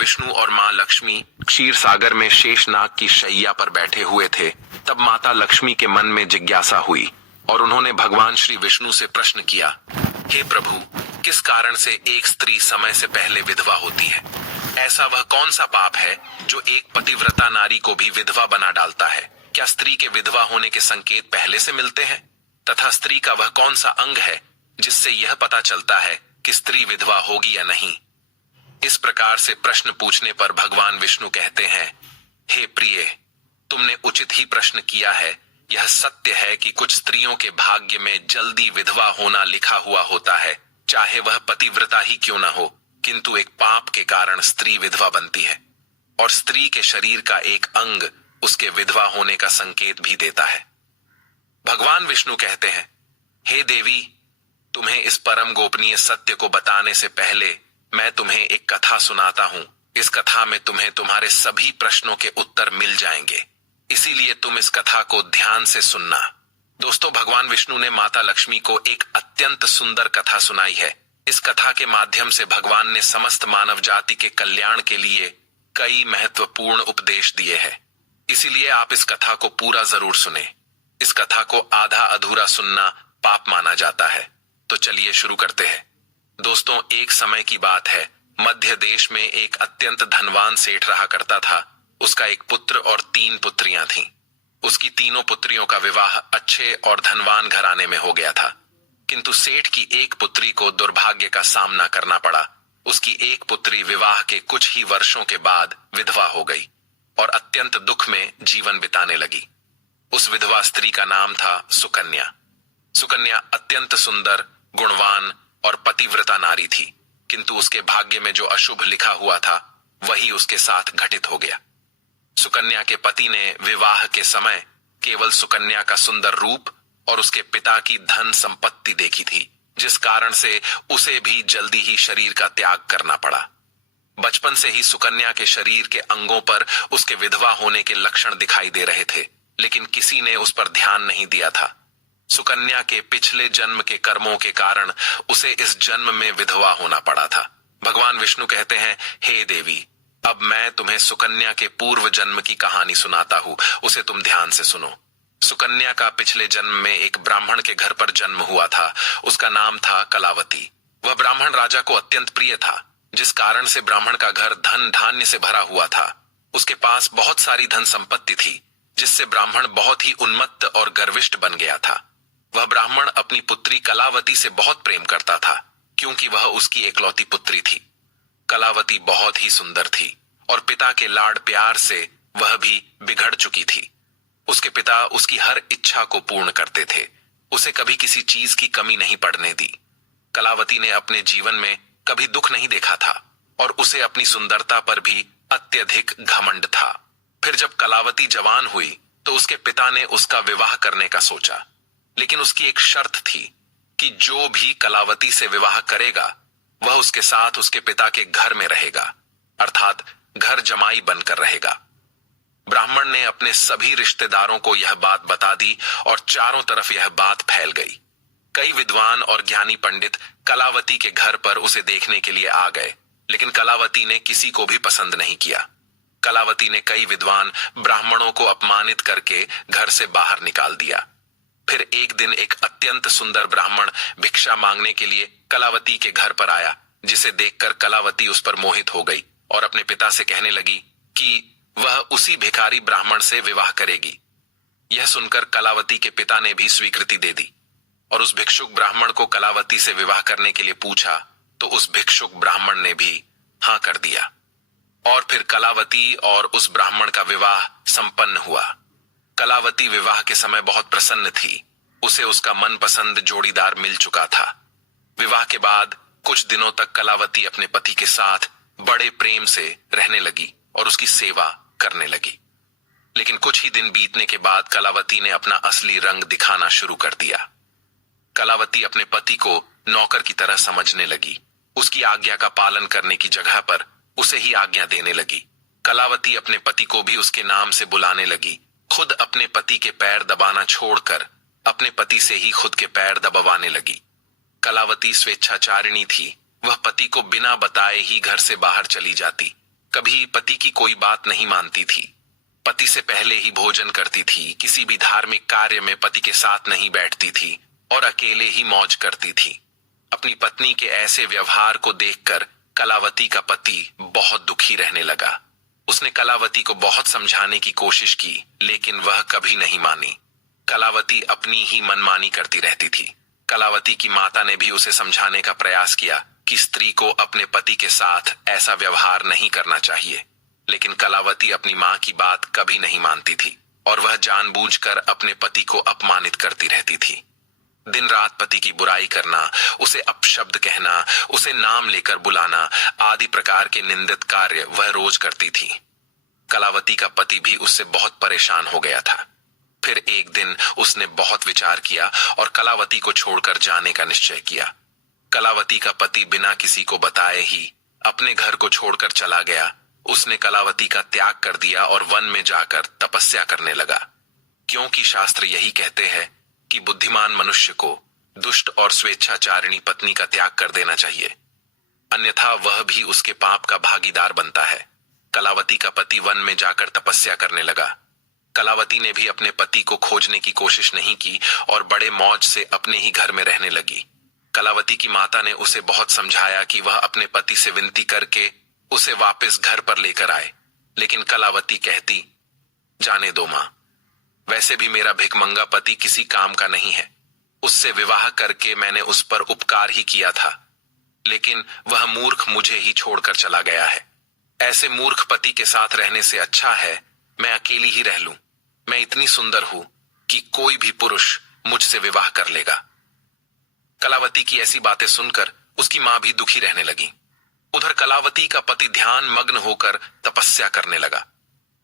विष्णु और माँ लक्ष्मी क्षीर सागर में शेषनाग की शैया पर बैठे हुए थे, तब माता लक्ष्मी के मन में जिज्ञासा हुई और उन्होंने भगवान श्री विष्णु से प्रश्न किया, हे प्रभु, किस कारण से एक स्त्री समय से पहले विधवा होती है? ऐसा वह कौन सा पाप है जो एक पतिव्रता नारी को भी विधवा बना डालता है? क्या स्त्री के विधवा होने के संकेत पहले से मिलते हैं? तथा स्त्री का वह कौन सा अंग है जिससे यह पता चलता है कि स्त्री विधवा होगी या नहीं? इस प्रकार से प्रश्न पूछने पर भगवान विष्णु कहते हैं, हे प्रिय, तुमने उचित ही प्रश्न किया है। यह सत्य है कि कुछ स्त्रियों के भाग्य में जल्दी विधवा होना लिखा हुआ होता है, चाहे वह पतिव्रता ही क्यों न हो, किंतु एक पाप के कारण स्त्री विधवा बनती है और स्त्री के शरीर का एक अंग उसके विधवा होने का संकेत भी देता है। भगवान विष्णु कहते हैं, हे देवी, तुम्हें इस परम गोपनीय सत्य को बताने से पहले मैं तुम्हें एक कथा सुनाता हूं। इस कथा में तुम्हें तुम्हारे सभी प्रश्नों के उत्तर मिल जाएंगे, इसीलिए तुम इस कथा को ध्यान से सुनना। दोस्तों, भगवान विष्णु ने माता लक्ष्मी को एक अत्यंत सुंदर कथा सुनाई है। इस कथा के माध्यम से भगवान ने समस्त मानव जाति के कल्याण के लिए कई महत्वपूर्ण उपदेश दिए हैं, इसीलिए आप इस कथा को पूरा जरूर सुने। इस कथा को आधा अधूरा सुनना पाप माना जाता है। तो चलिए शुरू करते हैं। दोस्तों, एक समय की बात है, मध्य देश में एक अत्यंत धनवान सेठ रहा करता था। उसका एक पुत्र और 3 पुत्रियां थीं। उसकी तीनों पुत्रियों का विवाह अच्छे और धनवान घराने में हो गया था, किंतु सेठ की एक पुत्री को दुर्भाग्य का सामना करना पड़ा। उसकी एक पुत्री विवाह के कुछ ही वर्षों के बाद विधवा हो गई और अत्यंत दुख में जीवन बिताने लगी। उस विधवा स्त्री का नाम था सुकन्या। सुकन्या अत्यंत सुंदर, गुणवान और पतिव्रता नारी थी, किंतु उसके भाग्य में जो अशुभ लिखा हुआ था वही उसके साथ घटित हो गया। सुकन्या के पति ने विवाह के समय केवल सुकन्या का सुंदर रूप और उसके पिता की धन संपत्ति देखी थी, जिस कारण से उसे भी जल्दी ही शरीर का त्याग करना पड़ा। बचपन से ही सुकन्या के शरीर के अंगों पर उसके विधवा होने के लक्षण दिखाई दे रहे थे, लेकिन किसी ने उस पर ध्यान नहीं दिया था। सुकन्या के पिछले जन्म के कर्मों के कारण उसे इस जन्म में विधवा होना पड़ा था। भगवान विष्णु कहते हैं, हे देवी, अब मैं तुम्हें सुकन्या के पूर्व जन्म की कहानी सुनाता हूं, उसे तुम ध्यान से सुनो। सुकन्या का पिछले जन्म में एक ब्राह्मण के घर पर जन्म हुआ था। उसका नाम था कलावती। वह ब्राह्मण राजा को अत्यंत प्रिय था, जिस कारण से ब्राह्मण का घर धन धान्य से भरा हुआ था। उसके पास बहुत सारी धन संपत्ति थी, जिससे ब्राह्मण बहुत ही उन्मत्त और गर्विष्ठ बन गया था। वह ब्राह्मण अपनी पुत्री कलावती से बहुत प्रेम करता था, क्योंकि वह उसकी एकलौती पुत्री थी। कलावती बहुत ही सुंदर थी और पिता के लाड प्यार से वह भी बिगड़ चुकी थी। उसके पिता उसकी हर इच्छा को पूर्ण करते थे, उसे कभी किसी चीज की कमी नहीं पड़ने दी। कलावती ने अपने जीवन में कभी दुख नहीं देखा था और उसे अपनी सुंदरता पर भी अत्यधिक घमंड था। फिर जब कलावती जवान हुई तो उसके पिता ने उसका विवाह करने का सोचा, लेकिन उसकी एक शर्त थी कि जो भी कलावती से विवाह करेगा वह उसके साथ उसके पिता के घर में रहेगा, अर्थात घर जमाई बनकर रहेगा। ब्राह्मण ने अपने सभी रिश्तेदारों को यह बात बता दी और चारों तरफ यह बात फैल गई। कई विद्वान और ज्ञानी पंडित कलावती के घर पर उसे देखने के लिए आ गए, लेकिन कलावती ने किसी को भी पसंद नहीं किया। कलावती ने कई विद्वान ब्राह्मणों को अपमानित करके घर से बाहर निकाल दिया। फिर एक दिन एक अत्यंत सुंदर ब्राह्मण भिक्षा मांगने के लिए कलावती के घर पर आया, जिसे देखकर कलावती उस पर मोहित हो गई और अपने पिता से कहने लगी कि वह उसी भिखारी ब्राह्मण से विवाह करेगी। यह सुनकर कलावती के पिता ने भी स्वीकृति दे दी और उस भिक्षुक ब्राह्मण को कलावती से विवाह करने के लिए पूछा, तो उस भिक्षुक ब्राह्मण ने भी हां कर दिया और फिर कलावती और उस ब्राह्मण का विवाह संपन्न हुआ। कलावती विवाह के समय बहुत प्रसन्न थी। उसे उसका मनपसंद जोड़ीदार मिल चुका था। विवाह के बाद कुछ दिनों तक कलावती अपने पति के साथ बड़े प्रेम से रहने लगी और उसकी सेवा करने लगी। लेकिन कुछ ही दिन बीतने के बाद कलावती ने अपना असली रंग दिखाना शुरू कर दिया। कलावती अपने पति को नौकर की तरह समझने लगी। उसकी आज्ञा का पालन करने की जगह पर उसे ही आज्ञा देने लगी। कलावती अपने पति को भी उसके नाम से बुलाने लगी। खुद अपने पति के पैर दबाना छोड़कर अपने पति से ही खुद के पैर दबाने लगी। कलावती स्वेच्छाचारिणी थी। वह पति को बिना बताए ही घर से बाहर चली जाती। कभी पति की कोई बात नहीं मानती थी, पति से पहले ही भोजन करती थी, किसी भी धार्मिक कार्य में पति के साथ नहीं बैठती थी और अकेले ही मौज करती थी। अपनी पत्नी के ऐसे व्यवहार को देखकर कलावती का पति बहुत दुखी रहने लगा। उसने कलावती को बहुत समझाने की कोशिश की, लेकिन वह कभी नहीं मानी। कलावती अपनी ही मनमानी करती रहती थी। कलावती की माता ने भी उसे समझाने का प्रयास किया कि स्त्री को अपने पति के साथ ऐसा व्यवहार नहीं करना चाहिए, लेकिन कलावती अपनी मां की बात कभी नहीं मानती थी और वह जानबूझकर अपने पति को अपमानित करती रहती थी। दिन रात पति की बुराई करना, उसे अपशब्द कहना, उसे नाम लेकर बुलाना आदि प्रकार के निंदित कार्य वह रोज करती थी। कलावती का पति भी उससे बहुत परेशान हो गया था। फिर एक दिन उसने बहुत विचार किया और कलावती को छोड़कर जाने का निश्चय किया। कलावती का पति बिना किसी को बताए ही अपने घर को छोड़कर चला गया। उसने कलावती का त्याग कर दिया और वन में जाकर तपस्या करने लगा, क्योंकि शास्त्र यही कहते हैं कि बुद्धिमान मनुष्य को दुष्ट और स्वेच्छाचारिणी पत्नी का त्याग कर देना चाहिए, अन्यथा वह भी उसके पाप का भागीदार बनता है। कलावती का पति वन में जाकर तपस्या करने लगा। कलावती ने भी अपने पति को खोजने की कोशिश नहीं की और बड़े मौज से अपने ही घर में रहने लगी। कलावती की माता ने उसे बहुत समझाया कि वह अपने पति से विनती करके उसे वापस घर पर लेकर आए, लेकिन कलावती कहती, जाने दो मां, वैसे भी मेरा भिखमंगा पति किसी काम का नहीं है। उससे विवाह करके मैंने उस पर उपकार ही किया था, लेकिन वह मूर्ख मुझे ही छोड़कर चला गया है। ऐसे मूर्ख पति के साथ रहने से अच्छा है मैं अकेली ही रह लूं। मैं इतनी सुंदर हूं कि कोई भी पुरुष मुझसे विवाह कर लेगा। कलावती की ऐसी बातें सुनकर उसकी मां भी दुखी रहने लगी। उधर कलावती का पति ध्यान मग्न होकर तपस्या करने लगा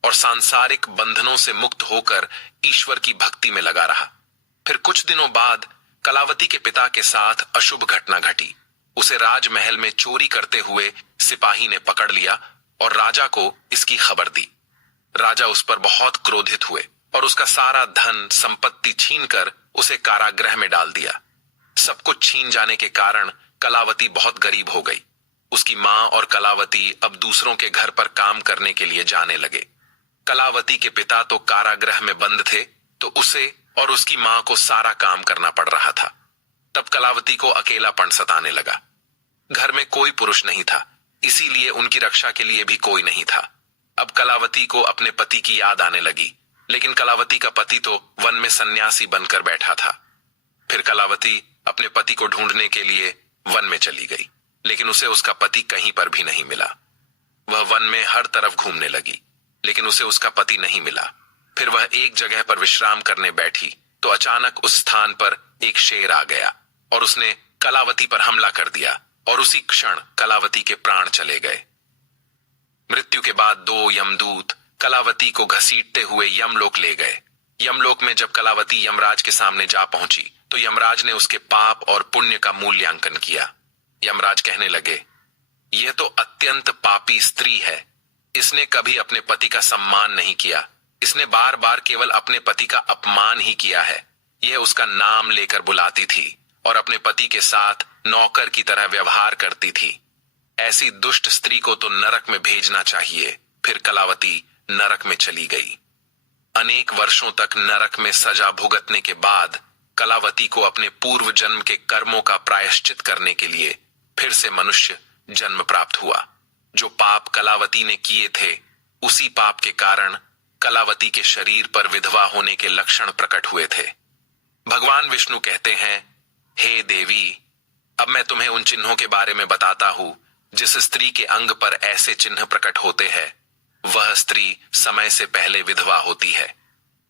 और सांसारिक बंधनों से मुक्त होकर ईश्वर की भक्ति में लगा रहा। फिर कुछ दिनों बाद कलावती के पिता के साथ अशुभ घटना घटी। उसे राजमहल में चोरी करते हुए सिपाही ने पकड़ लिया और राजा को इसकी खबर दी। राजा उस पर बहुत क्रोधित हुए और उसका सारा धन संपत्ति छीनकर उसे कारागृह में डाल दिया। सब कुछ छीन जाने के कारण कलावती बहुत गरीब हो गई। उसकी मां और कलावती अब दूसरों के घर पर काम करने के लिए जाने लगे। कलावती के पिता तो कारागृह में बंद थे, तो उसे और उसकी मां को सारा काम करना पड़ रहा था। तब कलावती को अकेलापन सताने लगा। घर में कोई पुरुष नहीं था, इसीलिए उनकी रक्षा के लिए भी कोई नहीं था। अब कलावती को अपने पति की याद आने लगी, लेकिन कलावती का पति तो वन में सन्यासी बनकर बैठा था। फिर कलावती अपने पति को ढूंढने के लिए वन में चली गई, लेकिन उसे उसका पति कहीं पर भी नहीं मिला। वह वन में हर तरफ घूमने लगी, लेकिन उसे उसका पति नहीं मिला। फिर वह एक जगह पर विश्राम करने बैठी तो अचानक उस स्थान पर एक शेर आ गया और उसने कलावती पर हमला कर दिया और उसी क्षण कलावती के प्राण चले गए। मृत्यु के बाद दो यमदूत कलावती को घसीटते हुए यमलोक ले गए। यमलोक में जब कलावती यमराज के सामने जा पहुंची तो यमराज ने उसके पाप और पुण्य का मूल्यांकन किया। यमराज कहने लगे, यह तो अत्यंत पापी स्त्री है। इसने कभी अपने पति का सम्मान नहीं किया। इसने बार बार केवल अपने पति का अपमान ही किया है। यह उसका नाम लेकर बुलाती थी और अपने पति के साथ नौकर की तरह व्यवहार करती थी। ऐसी दुष्ट स्त्री को तो नरक में भेजना चाहिए। फिर कलावती नरक में चली गई। अनेक वर्षों तक नरक में सजा भुगतने के बाद कलावती को अपने पूर्व जन्म के कर्मों का प्रायश्चित करने के लिए फिर से मनुष्य जन्म प्राप्त हुआ। जो पाप कलावती ने किए थे, उसी पाप के कारण कलावती के शरीर पर विधवा होने के लक्षण प्रकट हुए थे। भगवान विष्णु कहते हैं, हे देवी, अब मैं तुम्हें उन चिन्हों के बारे में बताता हूं जिस स्त्री के अंग पर ऐसे चिन्ह प्रकट होते हैं, वह स्त्री समय से पहले विधवा होती है।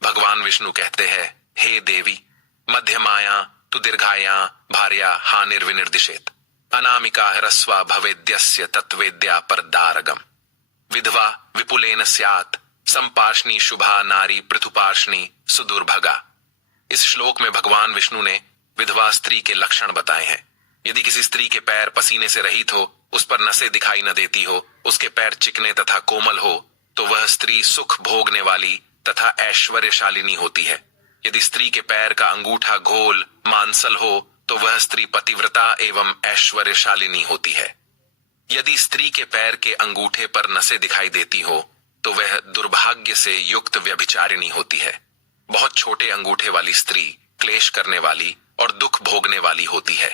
भगवान विष्णु कहते हैं, हे देवी, मध्यमाया तु दीर्घाया भार्या हानिर्विनिर्दिशेत अनामिका ह्रस्वा भवेद्यस्य तत्वेद्या परदारगम विधवा विपुलेन स्यात् संपार्ष्णी शुभा नारी पृथुपार्ष्णी सुदुर्भगा। इस श्लोक में भगवान विष्णु ने विधवा स्त्री के लक्षण बताए हैं। यदि किसी स्त्री के पैर पसीने से रहित हो, उस पर नसें दिखाई न देती हो, उसके पैर चिकने तथा कोमल हो, तो वह स्त्री सुख भोगने वाली तथा ऐश्वर्यशालिनी होती है। यदि स्त्री के पैर का अंगूठा गोल मांसल हो, तो वह स्त्री पतिव्रता एवं ऐश्वर्यशालिनी होती है। यदि स्त्री के पैर के अंगूठे पर नसें दिखाई देती हो तो वह दुर्भाग्य से युक्त व्यभिचारिणी होती है। बहुत छोटे अंगूठे वाली स्त्री क्लेश करने वाली और दुख भोगने वाली होती है।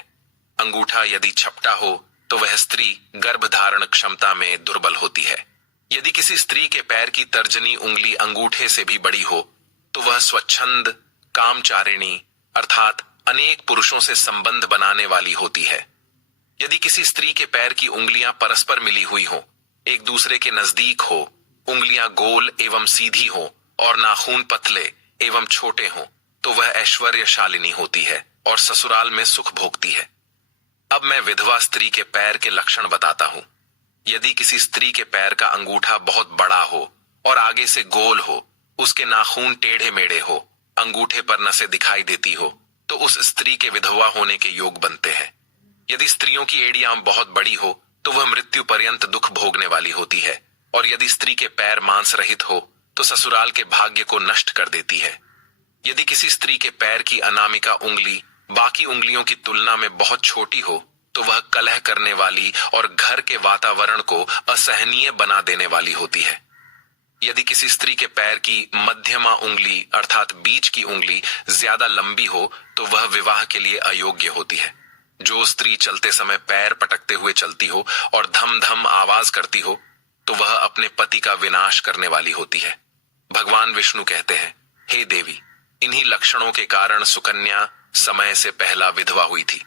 अंगूठा यदि छपटा हो तो वह स्त्री गर्भधारण क्षमता में दुर्बल होती है। यदि किसी स्त्री के पैर की तर्जनी उंगली अंगूठे से भी बड़ी हो तो वह स्वच्छंद कामचारिणी अर्थात अनेक पुरुषों से संबंध बनाने वाली होती है। यदि किसी स्त्री के पैर की उंगलियां परस्पर मिली हुई हो, एक दूसरे के नजदीक हो, उंगलियां गोल एवं सीधी हो और नाखून पतले एवं छोटे हो तो वह ऐश्वर्यशालिनी होती है और ससुराल में सुख भोगती है। अब मैं विधवा स्त्री के पैर के लक्षण बताता हूं। यदि किसी स्त्री के पैर का अंगूठा बहुत बड़ा हो और आगे से गोल हो, उसके नाखून टेढ़े मेढ़े हो, अंगूठे पर नसें दिखाई देती हो तो उस स्त्री के विधवा होने के योग बनते हैं। यदि स्त्रियों की एड़ियां बहुत बड़ी हो तो वह मृत्यु पर्यंत दुख भोगने वाली होती है और यदि स्त्री के पैर मांस रहित हो तो ससुराल के भाग्य को नष्ट कर देती है। यदि किसी स्त्री के पैर की अनामिका उंगली बाकी उंगलियों की तुलना में बहुत छोटी हो तो वह कलह करने वाली और घर के वातावरण को असहनीय बना देने वाली होती है। यदि किसी स्त्री के पैर की मध्यमा उंगली अर्थात बीच की उंगली ज्यादा लंबी हो तो वह विवाह के लिए अयोग्य होती है। जो स्त्री चलते समय पैर पटकते हुए चलती हो और धम धम आवाज करती हो तो वह अपने पति का विनाश करने वाली होती है। भगवान विष्णु कहते हैं, हे देवी, इन्हीं लक्षणों के कारण सुकन्या समय से पहला विधवा हुई थी।